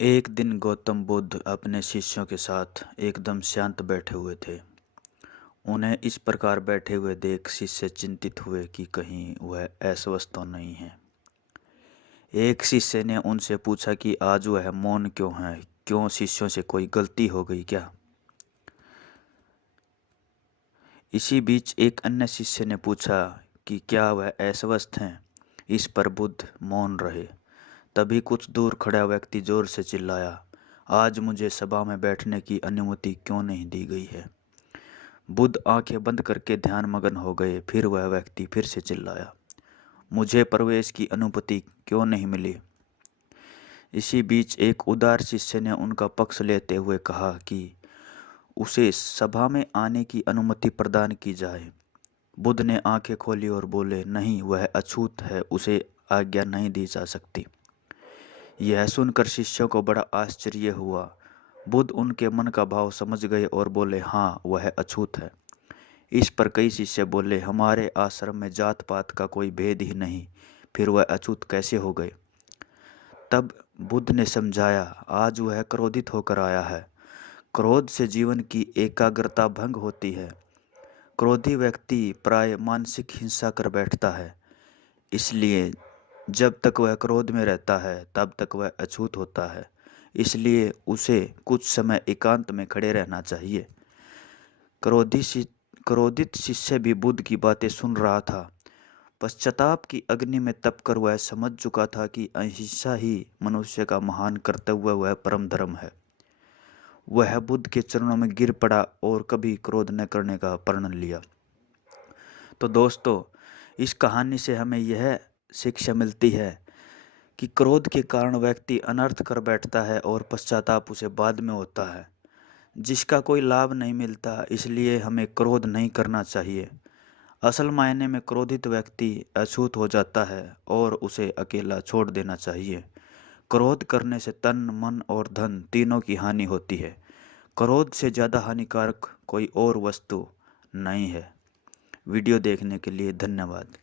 एक दिन गौतम बुद्ध अपने शिष्यों के साथ एकदम शांत बैठे हुए थे। उन्हें इस प्रकार बैठे हुए देख शिष्य चिंतित हुए कि कहीं वह अस्वस्थ तो नहीं है। एक शिष्य ने उनसे पूछा कि आज वह मौन क्यों है? क्यों शिष्यों से कोई गलती हो गई क्या? इसी बीच एक अन्य शिष्य ने पूछा कि क्या वह अस्वस्थ हैं? इस पर बुद्ध मौन रहे। तभी कुछ दूर खड़ा व्यक्ति जोर से चिल्लाया, आज मुझे सभा में बैठने की अनुमति क्यों नहीं दी गई है? बुद्ध आंखें बंद करके ध्यान मग्न हो गए। फिर वह व्यक्ति फिर से चिल्लाया, मुझे प्रवेश की अनुमति क्यों नहीं मिली? इसी बीच एक उदार शिष्य ने उनका पक्ष लेते हुए कहा कि उसे सभा में आने की अनुमति प्रदान की जाए। बुद्ध ने आंखें खोली और बोले, नहीं, वह अछूत है, उसे आज्ञा नहीं दी जा सकती। यह सुनकर शिष्यों को बड़ा आश्चर्य हुआ। बुद्ध उनके मन का भाव समझ गए और बोले, हाँ, वह अछूत है। इस पर कई शिष्य बोले, हमारे आश्रम में जात पात का कोई भेद ही नहीं, फिर वह अछूत कैसे हो गए? तब बुद्ध ने समझाया, आज वह क्रोधित होकर आया है। क्रोध से जीवन की एकाग्रता भंग होती है। क्रोधी व्यक्ति प्राय मानसिक हिंसा कर बैठता है। इसलिए जब तक वह क्रोध में रहता है तब तक वह अछूत होता है। इसलिए उसे कुछ समय एकांत में खड़े रहना चाहिए। क्रोधित शिष्य भी बुद्ध की बातें सुन रहा था। पश्चाताप की अग्नि में तपकर वह समझ चुका था कि अहिंसा ही मनुष्य का महान कर्तव्य व परम धर्म है। वह बुद्ध के चरणों में गिर पड़ा और कभी क्रोध न करने का प्रण लिया। तो दोस्तों, इस कहानी से हमें यह शिक्षा मिलती है कि क्रोध के कारण व्यक्ति अनर्थ कर बैठता है और पश्चाताप उसे बाद में होता है, जिसका कोई लाभ नहीं मिलता। इसलिए हमें क्रोध नहीं करना चाहिए। असल मायने में क्रोधित व्यक्ति अछूत हो जाता है और उसे अकेला छोड़ देना चाहिए। क्रोध करने से तन, मन और धन तीनों की हानि होती है। क्रोध से ज़्यादा हानिकारक कोई और वस्तु नहीं है। वीडियो देखने के लिए धन्यवाद।